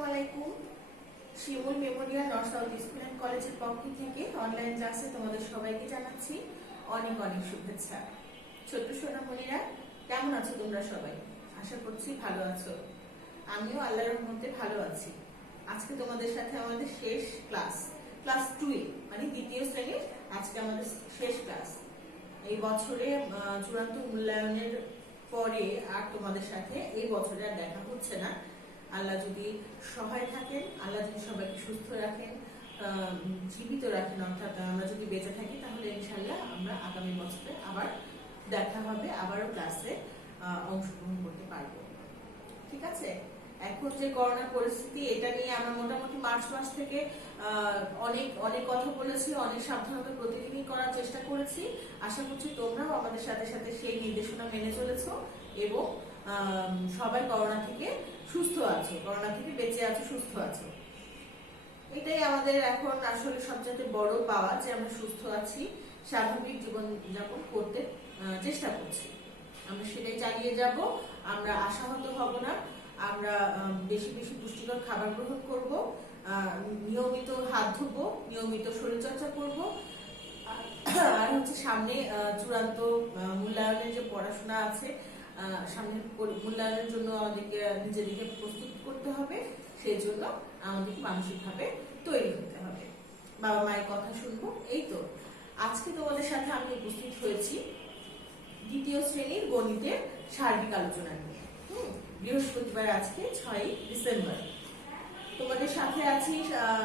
আসসালামু আলাইকুম। Shimul memorial north south school and কলেজের পক্ষ থেকে অনলাইন ক্লাসে তোমাদের সবাইকে জানাচ্ছি অনেক অনেক শুভেচ্ছা। ছোট্ট সোনামণিরা, কেমন আছো তোমরা সবাই? আশা করছি ভালো আছো। আমিও আল্লাহর রহমতে ভালো আছি। আজকে তোমাদের সাথে আমাদের শেষ ক্লাস 2 মানে দ্বিতীয় শ্রেণীর আজকে আমাদের শেষ ক্লাস। এই বছরে চূড়ান্ত মূল্যায়নের পরে আর তোমাদের সাথে এই বছরে আর দেখা হচ্ছে না। আল্লাহ যদি সহায় থাকেন, আল্লাহ যদি সবাইকে সুস্থ রাখেন, জীবিত রাখেন, অর্থাৎ আমরা যদি বেঁচে থাকি, তাহলে ইনশাল্লাহ আমরা আগামী বছরে আবার দেখা হবে, আবারও ক্লাসে অংশগ্রহণ করতে পারবো। ঠিক আছে? এখন যে করোনা পরিস্থিতি, এটা নিয়ে আমরা মোটামুটি মার্চ মাস থেকে অনেক অনেক কথা বলেছি, অনেক সাবধানতা প্রতিদিনই করার চেষ্টা করেছি। আশা করছি তোমরাও আমাদের সাথে সাথে সেই নির্দেশনা মেনে চলেছো এবং সবাই করোনা থেকে সুস্থ আছো, করোনা থেকে বেঁচে আছো, সুস্থ আছো। এটাই আমাদের এখন আসলে সবচেয়ে বড় পাওয়া, যে আমরা সুস্থ আছি, স্বাভাবিক জীবনযাপন করতে চেষ্টা করছি। আমরা সেটাই চালিয়ে যাব। আমরা আশাহত হব না। আমরা বেশি বেশি পুষ্টিকর খাবার গ্রহণ করব, নিয়মিত হাত ধোবো, নিয়মিত শরীরচর্চা করব। আর হচ্ছে সামনে চূড়ান্ত মূল্যায়নের যে পড়াশোনা আছে, সামনে মূল্যায়নের জন্য আমাদেরকে নিজেদেরকে প্রস্তুত করতে হবে। সেই জন্য আমাদেরকে মানসিকভাবে তৈরি হতে হবে। বাবা মায়ের কথা শুনবো। এই তো আজকে তোমাদের সাথে আমি উপস্থিত হয়েছি দ্বিতীয় শ্রেণীর গণিতের সার্বিক আলোচনা নিয়ে। বৃহস্পতিবার আজকে 6 ডিসেম্বর। তোমাদের সাথে আছি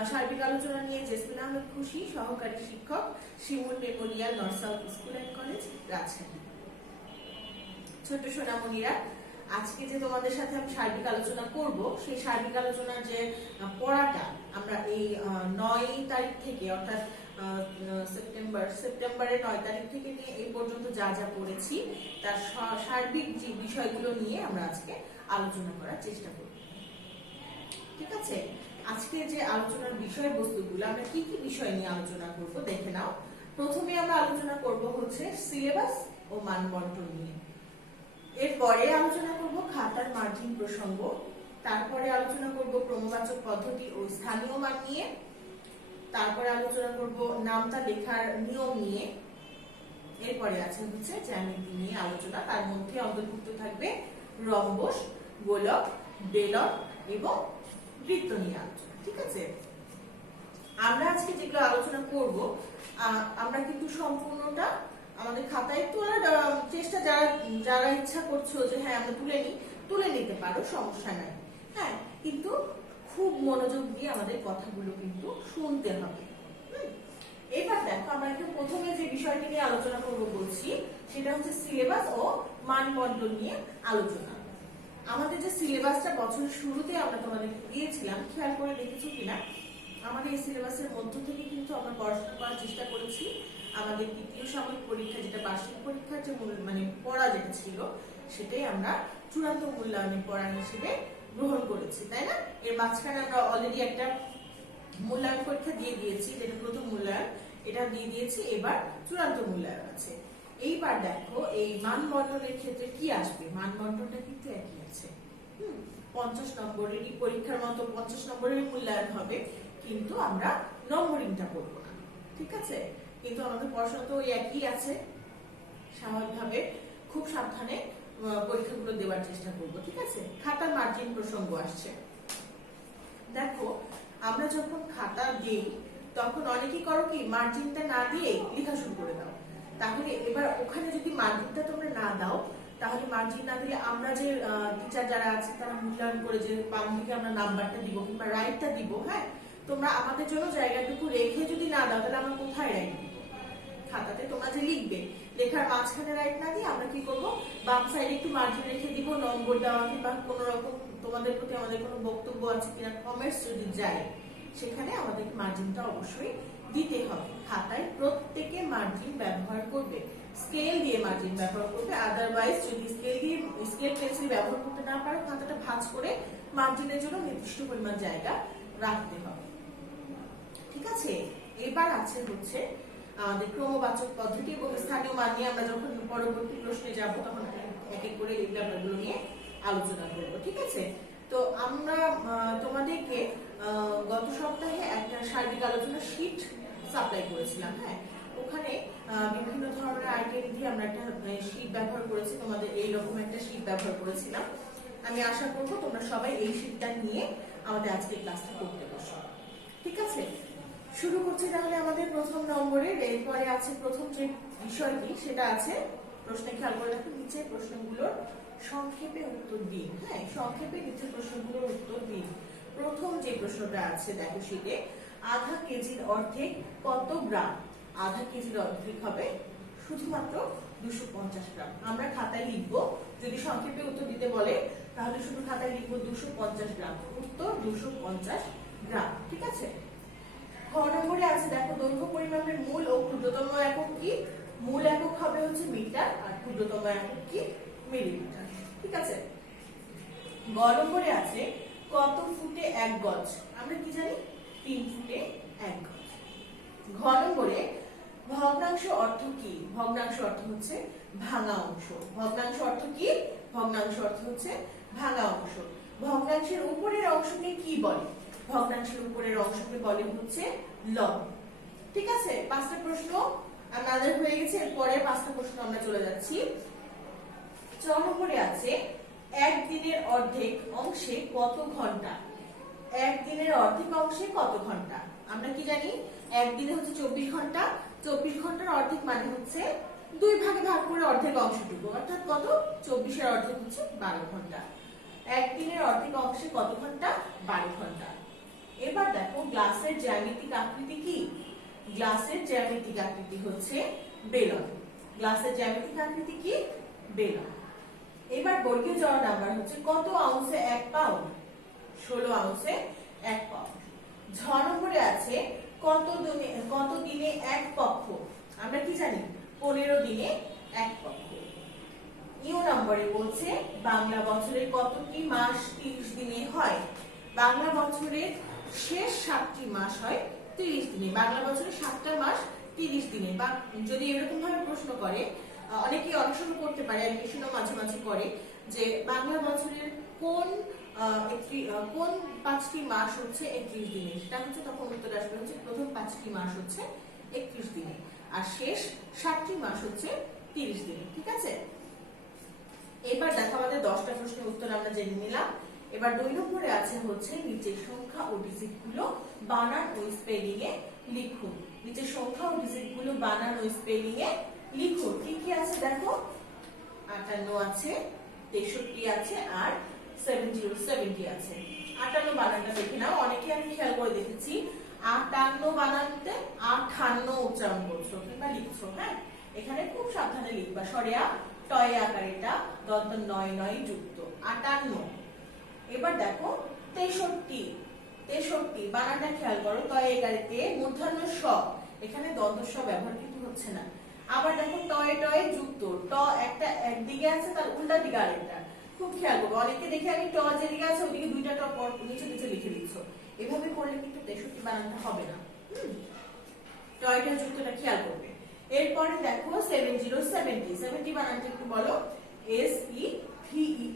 সার্বিক আলোচনা নিয়ে জেসমিন আহমেদ খুশি, সহকারী শিক্ষক, Shimul memorial north south school and college, Rajshahi. ছোট্ট সোনামণিরা, আজকে যে তোমাদের সাথে আমি সার্বিক আলোচনা করব, সেই সার্বিক আলোচনার যে পড়াটা আমরা এই 9 তারিখ থেকে, অর্থাৎ সেপ্টেম্বরের 9 তারিখ থেকে নিয়ে এই পর্যন্ত যা যা পড়েছি, তার সার্বিক যে বিষয়গুলো নিয়ে আমরা আজকে আলোচনা করার চেষ্টা করব। ঠিক আছে? আজকে যে আলোচনার বিষয়বস্তুগুলো, আমরা কি কি বিষয় নিয়ে আলোচনা করব দেখে নাও। প্রথমে আমরা আলোচনা করব হচ্ছে সিলেবাস ও মানবন্টন নিয়ে। এরপরে আলোচনা করব খাতার মার্জিন প্রসঙ্গ। তারপরে আলোচনা করব ক্রমবাচক পদ্ধতি ও স্থানীয় মান নিয়ে। তারপরে আলোচনা করব নামতা লেখার নিয়ম নিয়ে। এরপরে আছে হচ্ছে জ্যামিতি নিয়ে আলোচনা। তার মধ্যে অন্তর্ভুক্ত থাকবে রম্বস, গোলক, বেলক এবং বৃত্ত নিয়ে আলোচনা। ঠিক আছে? আমরা আজকে যেগুলো আলোচনা করব, আমরা কিন্তু সম্পূর্ণটা আমাদের খাতায় তোলার চেষ্টা, যারা ইচ্ছা করছো যে হ্যাঁ আমরা তুলে নিতে পারো, সমস্যা নাই। হ্যাঁ, কিন্তু খুব মনোযোগ দিয়ে আমাদের কথাগুলো কিন্তু শুনতে হবে। এবার দেখো, আমরা একটু প্রথমে যে বিষয়টি নিয়ে আলোচনা করব বলছি, সেটা হচ্ছে সিলেবাস ও মানবন্টন নিয়ে আলোচনা। আমাদের যে সিলেবাসটা বছরের শুরুতে আমরা তোমাদেরকে দিয়েছিলাম, খেয়াল করে দেখেছো কিনা? আমাদের এই সিলেবাসের মধ্য থেকে কিন্তু আমরা পড়াশোনা করার চেষ্টা করেছি। আমাদের তৃতীয় সাময়িক পরীক্ষা, যেটা বার্ষিক পরীক্ষার যে পড়া যেটা ছিল, সেটাই আমরা চূড়ান্ত মূল্যায়নের পড়া হিসেবে গ্রহণ করেছি, তাই না? এর মাঝখানে আমরা অলরেডি একটা মূল্যায়ন পরীক্ষা দিয়ে দিয়েছি, যেটা প্রথম মূল্যায়ন, এটা দিয়ে দিয়েছি। এবার চূড়ান্ত মূল্যায়ন আছে। এইবার দেখো এই মানবন্টনের ক্ষেত্রে কি আসবে। মানবন্টনটা কিন্তু একই আছে। 50 নম্বরেরই পরীক্ষার মতো 50 নম্বরের মূল্যায়ন হবে, কিন্তু আমরা নম্বরিংটা করবো না। ঠিক আছে? কিন্তু আমাদের পড়াশোনা তো একই আছে। স্বাভাবিকভাবে খুব সাবধানে পরীক্ষাগুলো দেওয়ার চেষ্টা করবো। ঠিক আছে? খাতার মার্জিন প্রসঙ্গ আসছে। দেখো, আমরা যখন খাতা দিই, তখন অনেকেই করো কি, মার্জিনটা না দিয়ে লেখা শুরু করে দাও। তাহলে এবার ওখানে যদি মার্জিনটা তোমরা না দাও, তাহলে মার্জিন না দিলে আমরা যে টিচার যারা আছে, তারা মূল্যায়ন করে যে বাম দিকে আমরা নাম্বারটা দিব কিংবা রাইটটা দিব, হ্যাঁ, তোমরা আমাদের জন্য জায়গাটুকু রেখে যদি না দাও, তাহলে আমরা কোথায় রাইট দিব? খাতাতে তোমরা যে লিখবে, লেখার মাঝখানে রাইট না দিয়ে আমরা কি করবো, বাম সাইডে একটু মার্জিন রেখে দিব, নম্বর দেওয়া কিংবা কোন রকম তোমাদের প্রতি আমাদের কোনো বক্তব্য আছে কিনা, কমেন্টস যদি যায়, সেখানে আমাদের মার্জিনটা অবশ্যই দিতে হবে। খাতায় প্রত্যেকে মার্জিন ব্যবহার করবে, স্কেল দিয়ে মার্জিন ব্যবহার করবে। আদারওয়াইজ যদি স্কেল পেন্সিল ব্যবহার করতে না পারো, খাতাটা ভাঁজ করে মার্জিনের জন্য নির্দিষ্ট পরিমাণ জায়গা রাখতে হবে। ঠিক আছে? এবার আছে হচ্ছে আমাদের ক্রমবাচক পদ্ধতি এবং স্থানীয় মান নিয়ে। আমরা যখন পরবর্তী প্রশ্নে যাব, তখন এক এক করে এই ব্যাপারগুলো নিয়ে আলোচনা করব। ঠিক আছে? তো আমরা তোমাদেরকে গত সপ্তাহে একটা সার্বিক আলোচনা শীট সাপ্লাই করেছিলাম। হ্যাঁ, ওখানে বিভিন্ন ধরনের আইটেম দিয়ে আমরা একটা শীট ব্যবহার করেছি, তোমাদের এইরকম একটা শীট ব্যবহার করেছিলাম। আমি আশা করব তোমরা সবাই এই শীটটা নিয়ে আমাদের আজকে ক্লাসটা করতে বসো। ঠিক আছে, শুরু করছি তাহলে আমাদের প্রথম নম্বরের। এরপরে আছে প্রথম যে বিষয়টি, সেটা আছে প্রশ্নে খেয়াল করে রাখো, নিচে প্রশ্নগুলোর সংক্ষেপে উত্তর দিন। হ্যাঁ, সংক্ষেপে নিচে প্রশ্নগুলোর উত্তর দিন। প্রথম যে প্রশ্নটা আছে দেখো শীটে, আধা কেজির অর্ধেক কত গ্রাম? আধা কেজির অর্ধেক হবে শুধুমাত্র 250 গ্রাম। আমরা খাতায় লিখবো, যদি সংক্ষেপে উত্তর দিতে বলে তাহলে শুধু খাতায় লিখবো 250 গ্রাম। উত্তর 250 গ্রাম। ঠিক আছে। খ নম্বরে আছে দেখো, দৈর্ঘ্য পরিমাপের মূল ও ক্ষুদ্রতম একক কি? মূল একক হবে হচ্ছে মিটার আর ক্ষুদ্রতম একক কি? মিলিমিটার। ঠিক আছে। গ নম্বরে আছে কত ফুটে 1 গজ? আমরা কি জানি? 3 ফুটে 1 গজ। ঘ নম্বরে ভগ্নাংশ অর্থ কি? ভগ্নাংশ অর্থ হচ্ছে ভাঙা অংশ। ভগ্নাংশ অর্থ কি? ভগ্নাংশ অর্থ হচ্ছে ভাঙা অংশ। ভগ্নাংশের উপরের অংশকে কি বলে? ভগ্নাংশের উপরের অংশকে বলে হচ্ছে লব। ঠিক আছে, 5টা প্রশ্ন আমাদের হয়ে গেছে। এরপরে 5টা প্রশ্ন আমরা চলে যাচ্ছি। চ নম্বরে আছে একদিনের অর্ধেক অংশে কত ঘন্টা? একদিনের অর্ধেক অংশে কত ঘন্টা? আমরা কি জানি? একদিনে হচ্ছে 24 ঘন্টা। 24 ঘন্টার অর্ধেক মানে হচ্ছে 2 ভাগে ভাগ করে অর্ধেক অংশটুকু, অর্থাৎ কত? 24 এর অর্ধেক হচ্ছে 12 ঘন্টা। একদিনের অর্ধেক অংশে কত ঘন্টা? 12 ঘন্টা। এবার দেখো গ্লাসের জ্যামিতিক আকৃতি কি? গ্লাসের জ্যামিতিক আকৃতি হচ্ছে বেলন। গ্লাসের জ্যামিতিক আকৃতি কি? বেলন। এবার বর্গীয় জড় নাম্বার হচ্ছে কত আউন্সে 1 পাউন্ড? 16 আউন্সে 1 পাউন্ড। ঝ নম্বরে আছে কত দিনে 1 পক্ষ? আমরা কি জানি? 15 দিনে 1 পক্ষ। ইউ নম্বরে বলছে বাংলা বছরের কতটি মাস 30 দিনে হয়? বাংলা বছরের শেষ 7টি মাস হয় 30 দিনে। বাংলা বছরের 7টা মাস 30 দিনে। বা যদি এরকম ভাবে প্রশ্ন করে, অনেকে অনুসরণ করতে পারে, এডুকেশনও মাঝে মাঝে করে, যে বাংলা বছরের কোন 5টি মাস হচ্ছে 31 দিনে, সেটা হচ্ছে তখন উত্তর আসবে হচ্ছে প্রথম 5টি মাস হচ্ছে 31 দিনে আর শেষ 7টি মাস হচ্ছে 30 দিনে। ঠিক আছে। এবার দেখো আমাদের 10টা প্রশ্নের উত্তর আমরা জেনে নিলাম। এবার 2 নম্বরে আছে হচ্ছে নিচের সংখ্যা ও ডিজিট গুলো বানান ও স্পেলিং এ লিখুন। নিচের সংখ্যা ও ডিজিট গুলো বানান ও স্পেলিং এ লিখুন। কি কি আছে দেখো? 58 আছে, 63 আছে আর 70 আছে। 58 বানানটা দেখে নাও। অনেকে আমি খেয়াল করে দেখেছি 58 বানানতে 58 উচ্চারণ করছো কিংবা লিখছো। হ্যাঁ, এখানে খুব সাবধানে লিখবা। সরেয়া টয় আকার, এটা দন্ত 9 যুক্ত 58। এবার দেখো 63 বানানটা খেয়াল করো। টয় একারেতে মূর্ধন্য স, এখানে দন্ত স ব্যবহার কিন্তু হচ্ছে না। আবার দেখো টয় যুক্ত ট, একটা একদিকে আছে তার উল্টা দিকে আরেকটা। খুব খেয়াল করবে। অনেকে দেখে আমি ট যেদিকে আছে ওদিকে 2টা ট নিচে নিচে লিখে দিচ্ছ। এভাবে করলে কিন্তু 63 বানানটা হবে না। টয়টা যুক্তটা খেয়াল করবে। এরপরে দেখো 70 বানানটা একটু বলো। SEVENTY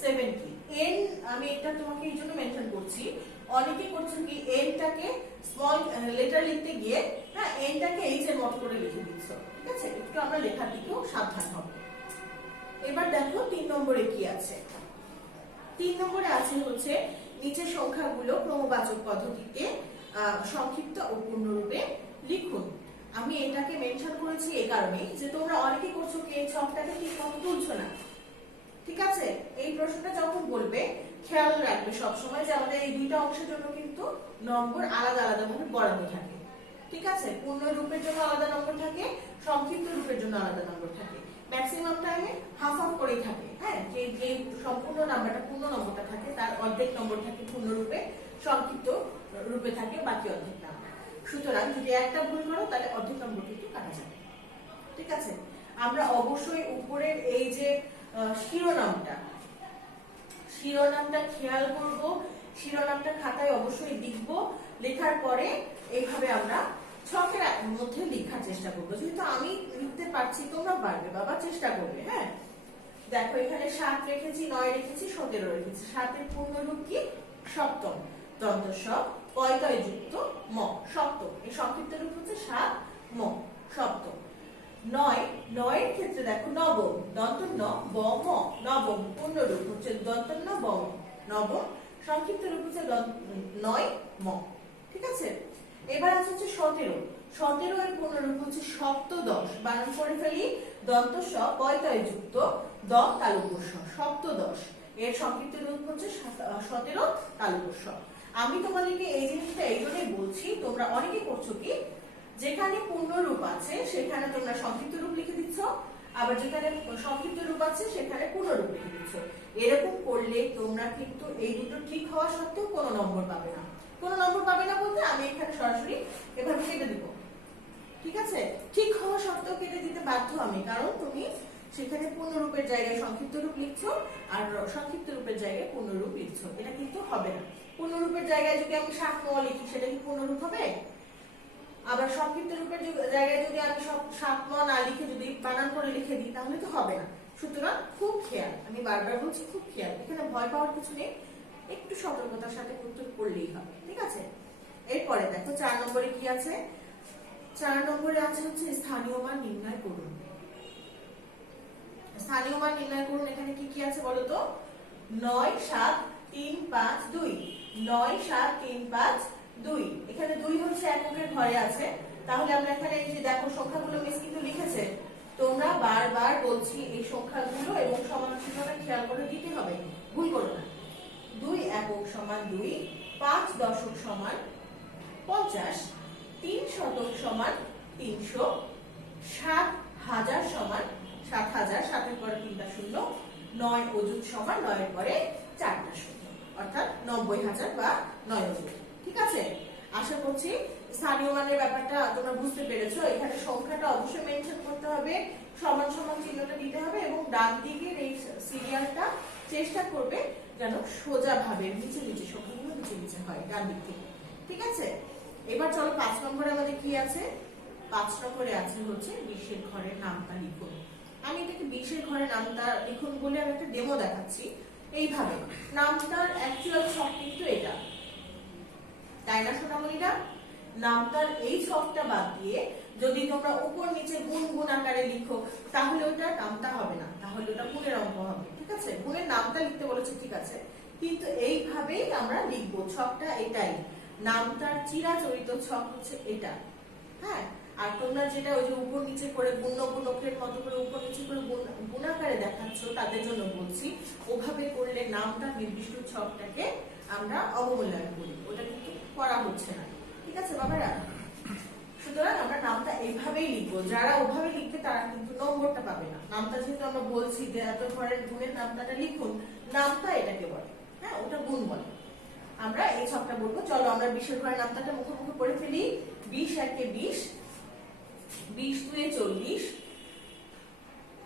70। এন আমি এটা তোমাকে এই জন্য মেনশন করছি, অনেকে করছে কি এনটাকে স্মল লেটার লিখতে গিয়ে হ্যাঁ এনটাকে এইচ এর মত করে লিখে দিচ্ছ। ঠিক আছে, একটু আমরা লেখার দিকেও সাবধান হব। এবার দেখো 3 নম্বরে কি আছে। 3 নম্বরে আছে হচ্ছে নিচের সংখ্যাগুলো ক্রমবাচক পদ্ধতিতে সংক্ষিপ্ত ও পূর্ণরূপে লিখুন। আমি এটাকে মেনশন করেছি এই কারণে যে তোমরা অনেকে করছো কি এই ছকটাকে ঠিক মতো তুলছো না। ঠিক আছে, এই প্রশ্নটা যখন বলবে খেয়াল রাখবে সবসময় যে আমাদের এই 2টা অংশের জন্য কিন্তু নম্বর আলাদা আলাদা ভাবে বরাদ্দ থাকে। ঠিক আছে, পূর্ণ রূপের জন্য আলাদা নম্বর থাকে, সংক্ষিপ্ত রূপের জন্য আলাদা নম্বর থাকে। ম্যাক্সিমাম টাইমে হাফ হাফ করেই থাকে। হ্যাঁ, যে সম্পূর্ণ নাম্বারটা পূর্ণ নম্বরটা থাকে তার অর্ধেক নম্বর থাকে পূর্ণ রূপে, সংক্ষিপ্ত রূপে থাকে বাকি অর্ধেক নাম্বার। সুতরাং যদি একটা ভুল করো তাহলে অর্ধেক নম্বর কিন্তু কাটা যাবে। ঠিক আছে, আমরা অবশ্যই উপরের এই যে শিরোনামটা খেয়াল করব। শিরোনামটা খাতায় অবশ্যই লিখব। লেখার পরে এইভাবে আমরা ছকের মধ্যে লেখার চেষ্টা করবো। যেহেতু আমি লিখতে পারছি তোমরা পারবে বাবা, চেষ্টা করবে। হ্যাঁ, দেখো এখানে 7 রেখেছি, 9 রেখেছি, 17 রেখেছি। 7 এর পূর্ণরূপ কি? সপ্তম। দন্ত স পয়তয় যুক্ত ম, সপ্তম। এর সংক্ষিপ্ত রূপ হচ্ছে 7 ম, সপ্তম। 9 এর ক্ষেত্রে দেখো নবম। দন্ত ন ব ম, নবম। পূর্ণরূপ হচ্ছে দন্ত ন ব ম, নবম। সংক্ষিপ্ত রূপ হচ্ছে 9 ম। ঠিক আছে। এবার হচ্ছে 17। 17 এর পূর্ণরূপ হচ্ছে সপ্তদশ। বানান করে ফেলি, দন্ত স পয়তয় যুক্ত দ তালব্য স, সপ্তদশ। এর সংক্ষিপ্ত রূপ হচ্ছে 17 তালব্য স। আমি তোমাদেরকে এই জিনিসটা এই জন্যই বলছি, তোমরা অনেকে করছো কি, যেখানে পূর্ণরূপ আছে সেখানে তোমরা সংক্ষিপ্ত রূপ লিখে দিচ্ছ, আবার যেখানে সংক্ষিপ্ত রূপ আছে সেখানে পূর্ণরূপ লিখে দিচ্ছ। এরকম করলে তোমরা কিন্তু এই দুটো ঠিক হওয়া সত্ত্বেও কোনো নম্বর পাবে না। কোনো নম্বর পাবে না বলতে আমি এখানে সরাসরি এভাবে কেটে দিব। ঠিক আছে, ঠিক হওয়া সত্ত্বেও কেটে দিতে বাধ্য আমি, কারণ তুমি সেখানে পূর্ণরূপের জায়গায় সংক্ষিপ্ত রূপ লিখছো আর সংক্ষিপ্ত রূপের জায়গায় পূর্ণরূপ লিখছো, এটা কিন্তু হবে না। পূর্ণরূপের জায়গায় যদি আমি 7 ন লিখি সেটা কি পূর্ণরূপ হবে? আবার সংক্ষিপ্ত রূপের জায়গায় যদি আমি সব 7 ন না লিখে যদি বানান করে লিখে দিই তাহলে তো হবে না। সুতরাং খুব খেয়াল, আমি বারবার বলছি খুব খেয়াল, এখানে ভয় পাওয়ার কিছু নেই, একটু সতর্কতার সাথে উত্তর করলেই হবে। ঠিক আছে। এরপরে দেখো 4 নম্বরে কি আছে? 4 নম্বরে আছে হচ্ছে স্থানীয় মান নির্ণয় করুন। স্থানীয় মান নির্ণয় করুন। এখানে কি কি আছে বলো তো? 9 7 3 5 2, 9 7 3 5 2। এখানে 2 হচ্ছে এককের ঘরে আছে, তাহলে আমরা এখানে এই যে দেখো সংখ্যাগুলো মিস কিন্তু লিখেছে, তোমরা বারবার বলছি এই সংখ্যাগুলো এবং সমানুপাতিকভাবে খেয়াল করে দিতে হবে, ভুল করো না। 2 একক সমান 2, 5 দশক সমান 50, 3 শতক সমান 300, 7,000 সমান 7,000, 7 এর পরে 3টা শূন্য, 9 অযুত সমান 9 এর পরে 4টা শূন্য, অর্থাৎ 90,000 বা 9 অযুত। ঠিক আছে। আশা করছি স্থানীয় মানের ব্যাপারটা তোমরা বুঝতে পেরেছো। এখানে সংখ্যাটা অবশ্যই মেনশন করতে হবে, সমান সমান চিহ্নটা দিতে হবে এবং ডান দিকের এই সিরিয়ালটা চেষ্টা করবে যেন সোজা ভাবে নিচে নিচে সংখ্যাগুলো নিচে নিচে হয় ডান দিক থেকে। ঠিক আছে। এবার চলো 5 নম্বরে আমাদের কি আছে? 5 নম্বরে আছে হচ্ছে 20 এর ঘরের নামটা লিখুন। আমি এটাকে 20 এর ঘরের নামটা লিখুন বলে আমি একটা ডেমো দেখাচ্ছি। এইভাবে নামটার অ্যাকচুয়াল ছক কিন্তু এটা, তাই না সোনামণিরা? নামটার এই ছকটা বাদ দিয়ে যদি তোমরা উপর নিচে গুণ গুণ আকারে লিখো তাহলে ওটা নামটা হবে না, তাহলে ওটা গুণের অঙ্ক হবে। ঠিক আছে। গুণের নামটা লিখতে বলেছে, ঠিক আছে, কিন্তু এইভাবেই আমরা লিখবো। ছকটা এটাই, নামটার চিরাচরিত ছক হচ্ছে এটা। হ্যাঁ, আর তোমরা যেটা ওই যে উপর নিচে করে গুণ গুণকের মতো করে উপর নিচে করে গুণাকারে দেখাচ্ছ তাদের জন্য বলছি, ওভাবে করলে নামটা নির্দিষ্ট ছকটাকে আমরা অবমূল্যায়ন করি, ওটা কিন্তু করা হচ্ছে না। ঠিক আছে বাবারা? সুতরাং আমরা নামটা এইভাবেই লিখবো, যারা ওভাবে লিখবে তারা কিন্তু নম্বরটা পাবে না। নামটা যেহেতু আমরা বলছি যে এত ঘরের গুণের নামটা লিখুন, নামটা এটাকে বলে, হ্যাঁ ওটা গুণ বলে। আমরা এই ছকটা বলবো। চলো আমরা 20 এর ঘরের নামটা মুখোমুখি করে ফেলি। 20 একে 20, 20 দুয়ে 40,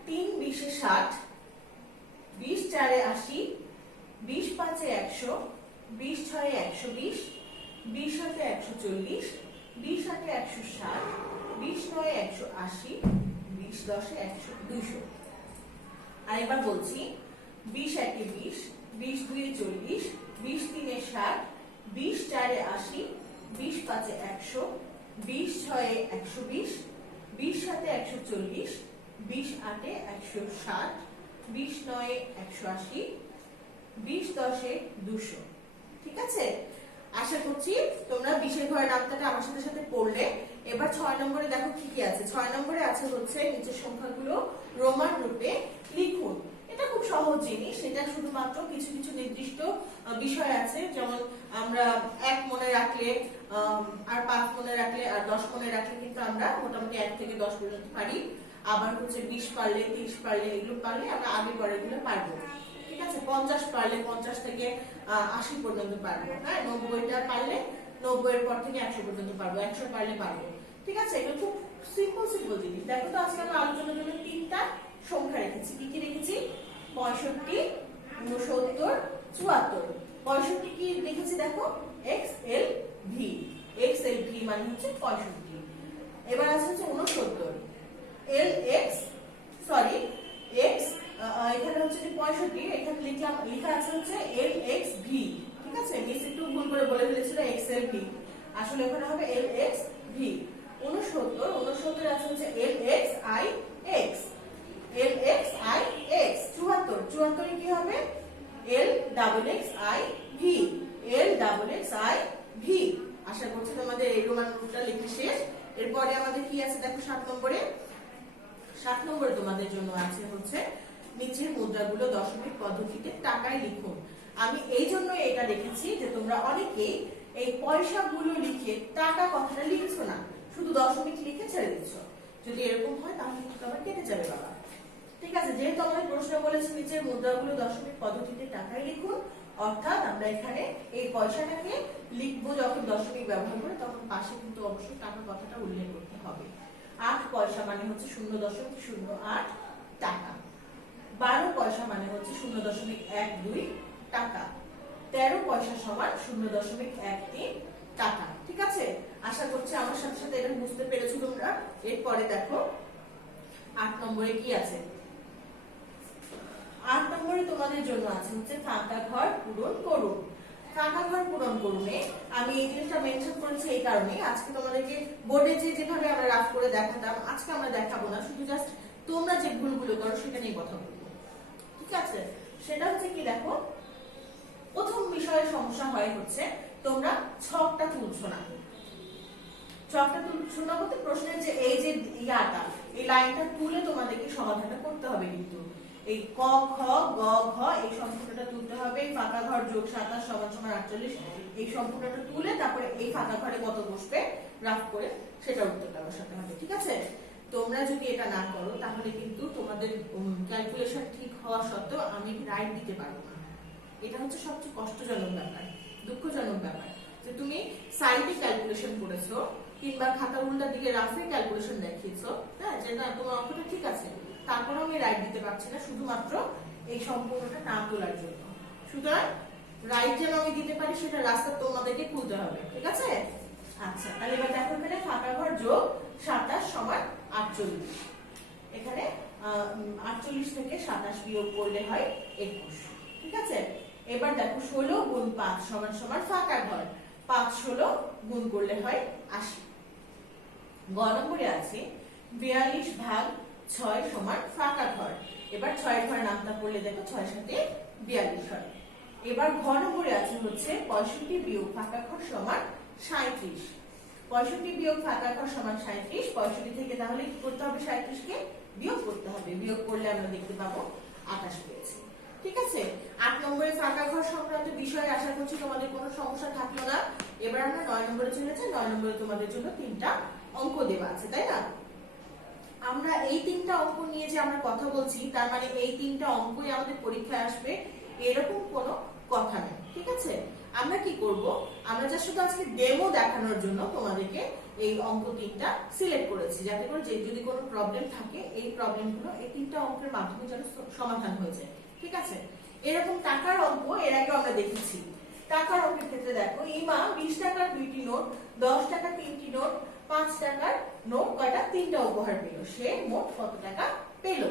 3 20 এ 60, 20 4 এ 80, 20 5 এ 100, 20 6 এ 120, 20 7 এ 140, 20 8 এ 160, 20 9 এ 180, 20 10 এ 200। আরেকবার বলছি, 20 একে 20, 20 দুয়ে 40, 20 3 এ 60, 20 4 এ 80, 20 5 এ 100, 20 6 এ 120, 20 7 এ 140, 20 8 এ 160, 20 9 এ 180, 20 10 এ 200। ঠিক আছে। আশা করছি তোমরা 20 এর ঘরের নামটা আমার সাথে সাথে পড়লে। এবার 6 নম্বরে দেখো কি কি আছে। 6 নম্বরে আছে হচ্ছে নিচের সংখ্যাগুলো রোমান রূপে লিখুন। এটা খুব সহজ জিনিস, এটা শুধুমাত্র কিছু কিছু নির্দিষ্ট বিষয় আছে, যেমন আমরা 1 মনে রাখলে আর 5 মনে রাখলে আর 10 মনে রাখলে কিন্তু আমরা মোটামুটি 1 থেকে 10 পর্যন্ত পারি। আবার হচ্ছে 20 পারলে 30 পারলে এগুলো পারলে আমরা আগে পরে এগুলো পারবো। ঠিক আছে। 50 পারলে 50 থেকে 80 পর্যন্ত পারবো। হ্যাঁ, 90টা পারলে 90 এর পর থেকে 100 পর্যন্ত পারবো, 100 পারলে পারবো। ঠিক আছে। এগুলো খুব সিম্পল জিনিস। দেখো তো আজকে আমরা আলোচনার জন্য 3টা সংখ্যা রেখেছি। কি কি রেখেছি? 65, 69, 74। 65 কি লিখেছি দেখো? XLV, XLV মানে হচ্ছে 65। এবার আছে হচ্ছে 69, LX, সরি এখানে হচ্ছে যে 65, এখানে লেখা আছে হচ্ছে LXV, ঠিক আছে? মিস একটু ভুল করে বলে ফেলেছিল XLV, আসলে এখানে হবে LXV। 69 আছে হচ্ছে LXIX, LXIX। 74 কি হবে? LXXIV, LXXIV। আশা করছি তোমাদের এই রোমান রূপটা লেখা শেষ। এরপরে আমাদের কি আছে দেখো 7 নম্বরে তোমাদের জন্য আছে হচ্ছে নিচের মুদ্রাগুলো দশমিক পদ্ধতিতে টাকায় লিখুন। আমি এই জন্য এটা রেখেছি যে তোমরা অনেকেই এই পয়সাগুলো লিখে টাকা কথাটা লিখছো না, শুধু দশমিক লিখে ছেড়ে দিচ্ছ। যদি এরকম হয় তাহলে কিন্তু আবার কেটে যাবে বাবা, ঠিক আছে? যেহেতু আমাদের প্রশ্ন বলেছে নিচের মুদ্রাগুলো দশমিক পদ্ধতিতে টাকায় লিখুন, অর্থাৎ আমরা এখানে এই পয়সাটাকে লিখবো যখন দশমিক ব্যবহার করে, তখন পাশে কিন্তু অবশ্যই টাকার কথাটা উল্লেখ করতে হবে। 8 পয়সা মানে হচ্ছে 0.08 টাকা। 12 পয়সা মানে হচ্ছে 0.12 টাকা। 13 পয়সা সমান 0.13 টাকা, ঠিক আছে? আশা করছি আমার সাথে সাথে এটা বুঝতে পেরেছো তোমরা। এরপরে দেখো 8 নম্বরে কি আছে। 8 নম্বরে তোমাদের জন্য আছে হচ্ছে ফাঁকা ঘর পূরণ করুন। ফাঁকা ঘর পূরণ করুনে আমি এই জিনিসটা মেনশন করেছি এই কারণে, আজকে তোমাদেরকে বোর্ডে যেভাবে আমরা রাফ করে দেখাতাম আজকে আমরা দেখাবো না, শুধু জাস্ট তোমরা যে ভুলগুলো করো সেটা নিয়ে কথা বলবো, ঠিক আছে? সেটা হচ্ছে কি দেখো, প্রথম বিষয়ে সমস্যা হয় হচ্ছে তোমরা ছকটা তুলছো না। ছকটা তুলছো না বলতে প্রশ্নের যে এই যে ইয়াটা, এই লাইনটা তুলে তোমাদেরকে সমাধানটা করতে হবে। কিন্তু এই ক খ গ ঘ এই সম্পূর্ণটা তুলতে হবে। ফাঁকা ঘর যোগ 27 সমান সমান 48, এই সম্পূর্ণটা তুলে তারপরে এই ফাঁকা ঘরে কত বসবে রাফ করে সেটা উত্তরটা বসাতে হবে, ঠিক আছে? তোমরা যদি এটা না করো তাহলে কিন্তু তোমাদের ক্যালকুলেশন ঠিক হওয়া সত্ত্বেও আমি রাইট দিতে পারবো না। এটা হচ্ছে সবচেয়ে কষ্টজনক ব্যাপার, দুঃখজনক ব্যাপার, যে তুমি সাইডে ক্যালকুলেশন করেছো কিংবা খাতা উল্টার দিকে রাফে ক্যালকুলেশন দেখিয়েছো, হ্যাঁ, যেটা তোমার অঙ্কটা ঠিক আছে, তারপরেও আমি রাইট দিতে পারছি না শুধুমাত্র এই সম্পূর্ণটা না তোলার জন্য। সুতরাং রাইট যেন আমি দিতে পারি সেটা রাস্তা তোমাদেরকে খুলতে হবে, ঠিক আছে? আচ্ছা, তাহলে এবার দেখো এখানে ফাঁকা ঘর যোগ 27 সমান 48। এখানে 48 থেকে 27 বিয়োগ করলে হয় 21, ঠিক আছে? এবার দেখো 16 গুণ 5 সমান সমান ফাঁকা ঘর 5 16 গুণ করলে হয় 80। গ নম্বরে আছে 42 ভাগ 6 সমান ফাঁকা ঘর। এবার 6 ঘর নামতা করলে দেখো 6 7 42 হয়। এবার ঘ নম্বরে আছে হচ্ছে 65 বিয়োগ ফাঁকা ঘর সমান 37। 65 বিয়োগ ফাঁকা ঘর সমান 37। 65 থেকে তাহলে কি করতে হবে? 37 কে বিয়োগ করতে হবে। বিয়োগ করলে আমরা দেখতে পাবো 28 পেয়েছি, ঠিক আছে? 8 নম্বরে ফাঁকা ঘর সংক্রান্ত বিষয়ে আশা করছি তোমাদের কোনো সমস্যা থাকলো না। এবার আমরা 9 নম্বরে চলে যাই। 9 নম্বরে তোমাদের জন্য 3টা অঙ্ক দেওয়া আছে, তাই না? আমরা এই 3টা অঙ্ক নিয়ে যে আমরা কথা বলছি তার মানে এই 3টা অঙ্কই আমাদের পরীক্ষায় আসবে এরকম কোনো কথা নেই, ঠিক আছে? আমরা কি করব, আমরা যা শুধু আজকে ডেমো দেখানোর জন্য তোমাদেরকে এই অঙ্ক 3টা সিলেক্ট করেছি, যাতে করে যে যদি কোনো প্রবলেম থাকে এই প্রবলেমগুলো এই 3টা অঙ্কের মাধ্যমে যেন সমাধান হয়ে যায়, ঠিক আছে? এরকম টাকার অঙ্ক এর আগে আমরা দেখেছি। টাকার অঙ্কের ক্ষেত্রে দেখো ইমা 20 টাকার 2টি নোট, 10 টাকার 3টি নোট, 5 টাকার নোট কয়টা? 3টা উপহার পেল। সে মোট কত টাকা পেল?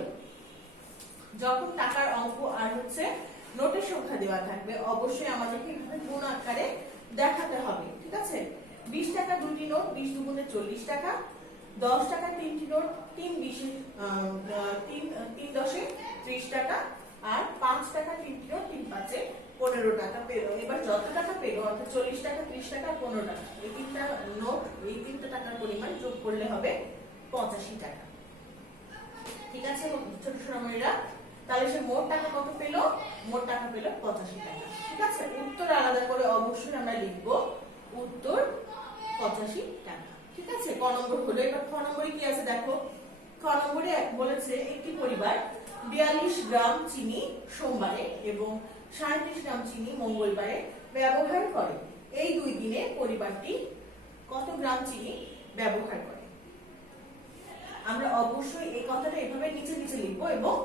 যখন টাকার অঙ্ক আর হচ্ছে নোটের সংখ্যা দেওয়া থাকবে অবশ্যই আমাদেরকে এভাবে গুণ আকারে দেখাতে হবে, ঠিক আছে? 20 টাকা 2টি নোট, 20 দুগুণে 40 টাকা। 10 টাকা 3টি নোট, 3 10 30 টাকা। আর 5 টাকা 3টি নোট, 3 5 15 টাকা পেল। এবার যত টাকা পেল অর্থাৎ 40 টাকা 30 টাকা 15 টাকা, এই 3টা নোট এই 3টা টাকার পরিমাণ যোগ করলে হবে 85 টাকা, ঠিক আছে ছোট সোনামণিরা? তাহলে সে মোট টাকা কত পেল? মোট টাকা পেল 85 টাকা, ঠিক আছে? উত্তর আলাদা করে অবশ্যই আমরা লিখবো উত্তর 85 টাকা, ঠিক আছে? ক নম্বর হলো। এবার খ নম্বরে কি আছে দেখো। খ নম্বরে বলেছে একটি পরিবার 42 গ্রাম চিনি সোমবারে এবং 37 গ্রাম চিনি মঙ্গলবারে ব্যবহার করে। এই 2 দিনে পরিবারটি কত গ্রাম চিনি ব্যবহার করে? আমরা অবশ্যই এই কথাটা এভাবে নিচে নিচে লিখবো এবং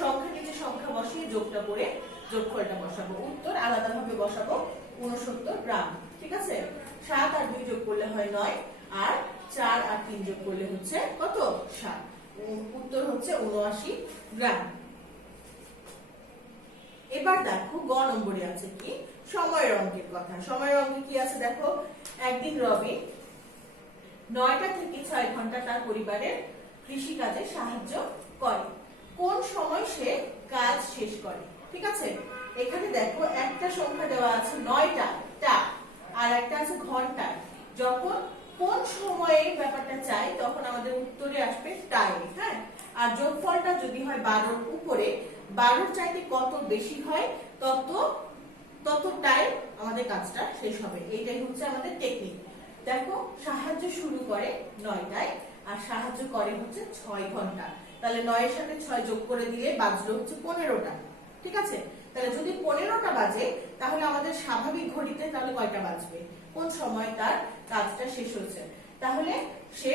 সংখ্যা নিচে সংখ্যা বসিয়ে যোগটা করে যোগফলটা বসাবো। উত্তর আলাদাভাবে বসাবো 69 গ্রাম, ঠিক আছে? 7 আর 2 যোগ করলে হয় 9, আর 4 আর 3 যোগ করলে হচ্ছে কত? 7। উত্তর হচ্ছে 79 গ্রাম। এবার দেখো গ নম্বরে আছে কি সময়ের অঙ্কের কথা। সময়ের অঙ্কে কি আছে দেখো, একদিন রবি 9টা থেকে 6 ঘন্টা তার পরিবারের কৃষি কাজে সাহায্য করে। কোন সময় সে কাজ শেষ করে? ঠিক আছে, এখানে দেখো একটা সংখ্যা দেওয়া আছে 9টা টা, আর একটা আছে ঘন্টা। যখন কোন সময়ে ব্যাপারটা চাই তখন আমাদের উত্তরে আসবে টাইম। হ্যাঁ, আর যোগফলটা যদি হয় 12-র উপরে, 12-র চাইতে কত বেশি হয় তত টাইম আমাদের কাজটা শেষ হবে। এইটাই হচ্ছে আমাদের টেকনিক। দেখো সাহায্য শুরু করে 9টায় আর সাহায্য করে হচ্ছে 6 ঘন্টা। তাহলে 9-এর সাথে 6 যোগ করে দিলে বাজলো হচ্ছে 15টা। ঠিক আছে, তাহলে যদি 15টা বাজে তাহলে আমাদের স্বাভাবিক ঘড়িতে তাহলে কয়টা বাজবে, কোন সময় তার কাজটা শেষ হচ্ছে। তাহলে সে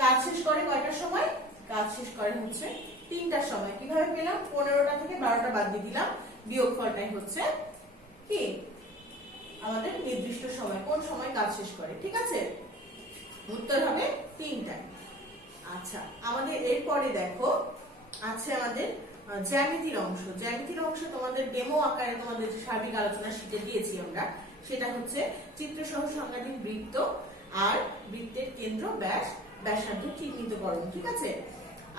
কাজ শেষ করে কয়টার সময়? কাজ শেষ করে হচ্ছে 3টার সময়। কিভাবে পেলাম? 15টা থেকে 12টা বাদ দিয়ে দিলাম, বিয়োগফলটাই হচ্ছে কি আমাদের নির্দিষ্ট সময়, কোন সময় কাজ শেষ করে। ঠিক আছে, উত্তর হবে 3টায়। আচ্ছা, আমাদের এরপরে দেখো আছে আমাদের জ্যামিতির অংশ। জ্যামিতির অংশে তোমাদের ডেমো আকারে তোমাদের যে সার্বিক আলোচনা শীটে দিয়েছি আমরা, সেটা হচ্ছে চিত্রসহ সংজ্ঞাধীন বৃত্ত আর বৃত্তের কেন্দ্র, ব্যাস, ব্যাসার্ধ চিহ্নিতকরণ। ঠিক আছে,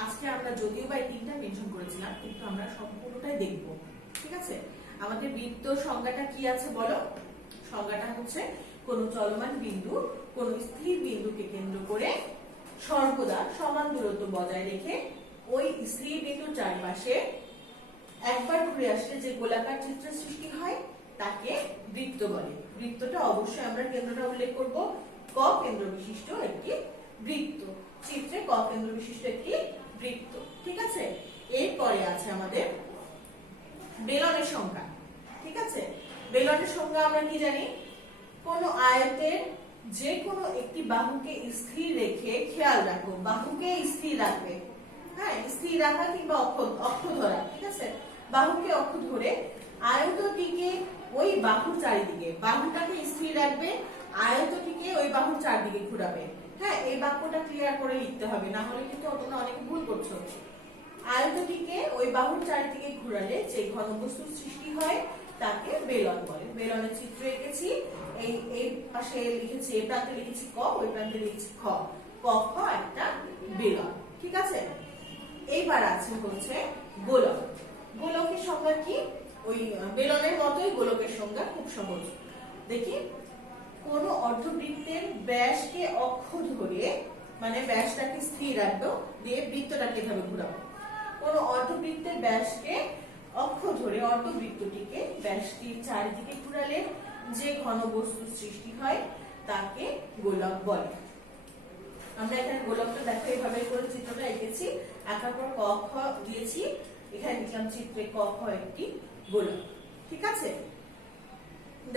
আজকে আমরা যদিও বা এই 3টা মেনশন করেছিলাম, কিন্তু আমরা সম্পূর্ণটাই দেখব। ঠিক আছে, আমাদের বৃত্ত সংজ্ঞাটা কি আছে বলো? সংজ্ঞাটা হচ্ছে কোন চলমান বিন্দু কোন স্থির বিন্দুকে কেন্দ্র করে সর্বদা সমান দূরত্ব বজায় রেখে ওই স্থির বিন্দুর চারপাশে একবার ঘুরে আসলে যে গোলাকার চিত্র সৃষ্টি হয় তাকে বৃত্ত বলে। বৃত্তটা অবশ্যই আমরা কেন্দ্রটা উল্লেখ করব, ক কেন্দ্র বিশিষ্ট একটি বৃত্ত। চিত্রে ক কেন্দ্র বিশিষ্ট একটি বৃত্ত। ঠিক আছে, এরপরে আছে আমাদের বেলনের সংজ্ঞা। ঠিক আছে, বেলনের সংজ্ঞা আমরা কি জানি? কোন আয়তের যে কোনো একটি বাহুকে স্থির রেখে, খেয়াল রাখো বাহুকে স্থির রাখবে, হ্যাঁ স্থির রাখা কিংবা অক্ষ ধরা। ঠিক আছে, বাহুকে অক্ষ ধরে আয়তটিকে ওই বাহুর চারিদিকে, বাহুটাকে স্থির রাখবে, আয়তটিকে ওই বাহুর চারদিকে ঘোরাবে। হ্যাঁ, এই বাক্যটা ক্লিয়ার করে লিখতে হবে, না হলে কিন্তু তোমরা অনেকে ভুল করছো। আয়তটিকে ওই বাহুর চারিদিকে ঘোরালে যে ঘনবস্তুর সৃষ্টি হয় তাকে বেলন বলে। বেলনের চিত্র এঁকেছি, এই পাশে লিখেছি, এই প্রান্তে লিখেছি ক, ওই প্রান্তে লিখেছি খ, ক খ একটা বেলন। ঠিক আছে, এইবার আছে হচ্ছে গোলক। গোলকের সংজ্ঞা কি? ওই বেলনের মতোই গোলকের সংজ্ঞা, খুব সহজ। দেখি, কোন অর্ধবৃত্তের ব্যাসকে অক্ষ ধরে, মানে ব্যাসটাকে স্থির রাখবো, দিয়ে বৃত্তটাকে এভাবে ঘোরাবো। কোন অর্ধবৃত্তের ব্যাসকে অক্ষ ধরে অর্ধবৃত্তটিকে ব্যাসটির চারিদিকে ঘুরালে যে ঘনবস্তু সৃষ্টি হয় তাকে গোলক বলে। আমরা এখানে গোলকটা দেখো এইভাবে করে চিত্রটা এঁকেছি, আঁকার পর ক খ দিয়েছি, এখানে লিখলাম চিত্রে ক খ একটি গোলক। ঠিক আছে,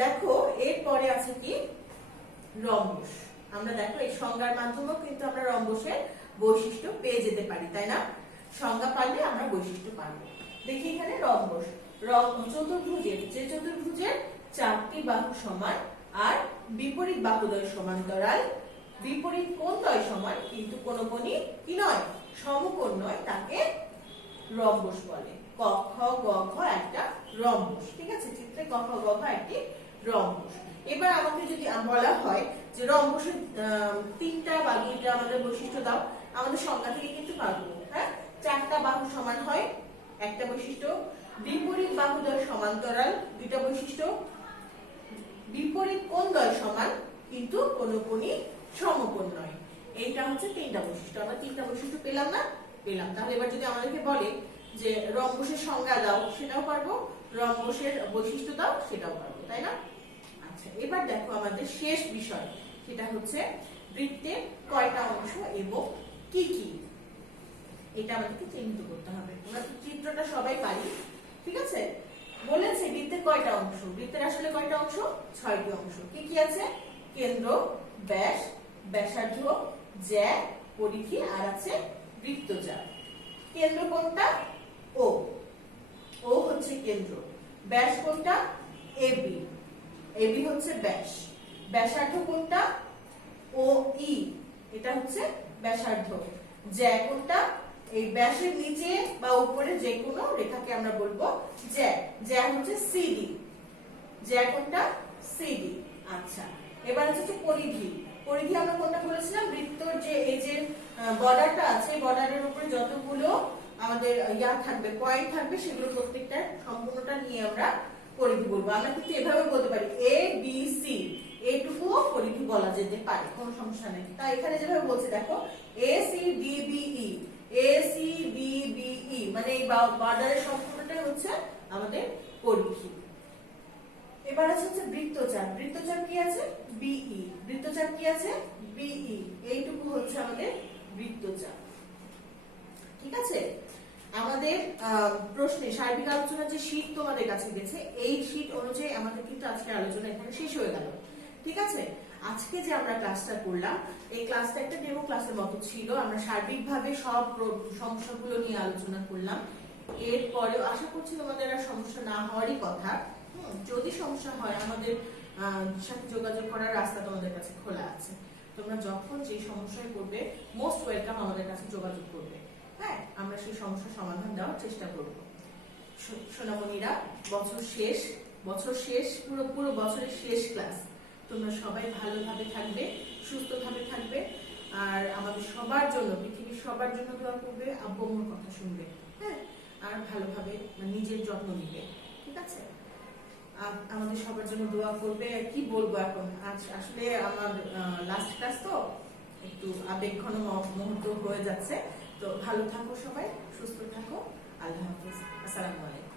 দেখো এরপরে আছে কি রম্বস। আমরা দেখো এই সংজ্ঞার মাধ্যমেও কিন্তু আমরা রম্বসের বৈশিষ্ট্য পেয়ে যেতে পারি, তাই না? সংজ্ঞা পারলে আমরা বৈশিষ্ট্য পাবো। দেখি এখানে রম্বস, চতুর্ভুজের, যে চতুর্ভুজের 4টি বাহু সমান আর বিপরীত বাহুদ্বয় সমান্তরাল, বিপরীত কোণদ্বয় সমান কিন্তু কোন কোণই কি নয়, সমকোণ নয়, তাকে রম্বস বলে। ক খ গ ঘ একটা রম্বস। ঠিক আছে, চিত্রে ক খ গ ঘ একটি রম্বস। এবার আমাকে যদি বলা হয় যে রম্বসের 3টা বা 2টা আমাদের বৈশিষ্ট্য দাও, আমাদের সংজ্ঞা থেকে কিন্তু পারবো। হ্যাঁ, 4টা বাহু সমান হয়, একটা বৈশিষ্ট্য, বিপরীত বাহুদ্বয় সমান্তরাল, 2টা বৈশিষ্ট্য, বিপরীত কোণদ্বয় সমান কিন্তু কোনো কোণই সমকোণ নয়, এইটা হচ্ছে 3টা বৈশিষ্ট্য। আমরা 3টা বৈশিষ্ট্য পেলাম না? পেলাম। তাহলে এবার যদি আমাদেরকে বলে যে রম্বসের সংজ্ঞা দাও, সেটাও পারবো, রম্বসের বৈশিষ্ট্য দাও, সেটাও পারবো, তাই না? আচ্ছা, এবার দেখো আমাদের শেষ বিষয়, সেটা হচ্ছে বৃত্তের কয়টা অংশ এবং কি কি, এটা আমাদেরকে চিহ্নিত করতে হবে। আমরা তো চিত্রটা সবাই পারি। ঠিক আছে, বলেছে বৃত্তের কয়টা অংশ, বৃত্তের আসলে কয়টা অংশ? 6টি অংশ। কি কি আছে? কেন্দ্র, ব্যাস, ব্যাসার্ধ, জ্যা, পরিধি, আর আছে বৃত্তচাপ। কেন্দ্র কোনটা? ও, ও হচ্ছে কেন্দ্র। ব্যাস কোনটা? এবি, এবি হচ্ছে ব্যাস। ব্যাসার্ধ কোনটা? ও ই, এটা হচ্ছে ব্যাসার্ধ। জ্যা কোনটা? ও এই ব্যাসের নিচে বা উপরে যে কোনো রেখাকে আমরা বলবো জ্যা। জ্যা হচ্ছে সিডি। জ্যা কোনটা? সিডি। আচ্ছা, এবার হচ্ছে পরিধি। পরিধি আমরা কোনটা বলেছিলাম? বৃত্তর যে এই যে বর্ডারটা আছে, বর্ডারের উপরে যতগুলো আমাদের ইয়া থাকবে, পয়েন্ট থাকবে, সেগুলো প্রত্যেকটা সম্পূর্ণটা নিয়ে আমরা পরিধি বলবো। আমরা কিন্তু এভাবে বলতে পারি এ বি সি, এইটুকুও পরিধি বলা যেতে পারে, কোনো সমস্যা নেই। তাই এখানে যেভাবে বলছে দেখো, A C D B E, A C D B E, মানে এই বর্ডারের সম্পূর্ণটাই হচ্ছে আমাদের পরিধি। এবার আছে হচ্ছে বৃত্তচাপ। বৃত্তচাপ কি আছে? বিই। বৃত্তচাপ কি আছে? বিই। এইটুকু হচ্ছে আমাদের বৃত্তচাপ। ঠিক আছে, আমাদের প্রশ্নে সার্বিক আলোচনার যে শীট তোমাদের কাছে গেছে, এই শীট অনুযায়ী আমাদের কিন্তু আজকে আলোচনা এখানে শেষ হয়ে গেল। ঠিক আছে, আজকে যে আমরা ক্লাসটা করলাম, এই ক্লাসটা একটা ডেমো ক্লাসের মতো ছিল। আমরা সার্বিকভাবে সব সমস্যাগুলো নিয়ে আলোচনা করলাম। এরপরেও আশা করছি তোমাদের আর সমস্যা না হওয়ারই কথা। যদি সমস্যা হয়, আমাদের সাথে যোগাযোগ করার রাস্তা তোমাদের কাছে খোলা আছে। তোমরা যখন যে সমস্যায় পড়বে, মোস্ট ওয়েলকাম আমাদের কাছে যোগাযোগ করবে। হ্যাঁ, আমরা সেই সমস্যার সমাধান দেওয়ার চেষ্টা করব। সোনামণিরা, বছর শেষ, পুরো বছরের শেষ ক্লাস। তোমরা সবাই ভালোভাবে থাকবে, সুস্থভাবে থাকবে, আর আমাদের সবার জন্য, পৃথিবীর সবার জন্য দোয়া করবে, আব্বু আম্মুর কথা শুনবে। হ্যাঁ, আর ভালোভাবে নিজের যত্ন নিবে। ঠিক আছে, আমাদের সবার জন্য দোয়া করবে। কি বলবো এখন, আজ আসলে আমার লাস্ট ক্লাস তো একটু আবেগঘন মুহূর্ত হয়ে যাচ্ছে। তো ভালো থাকো সবাই, সুস্থ থাকো। আল্লাহ হাফেজ। আসসালামু আলাইকুম।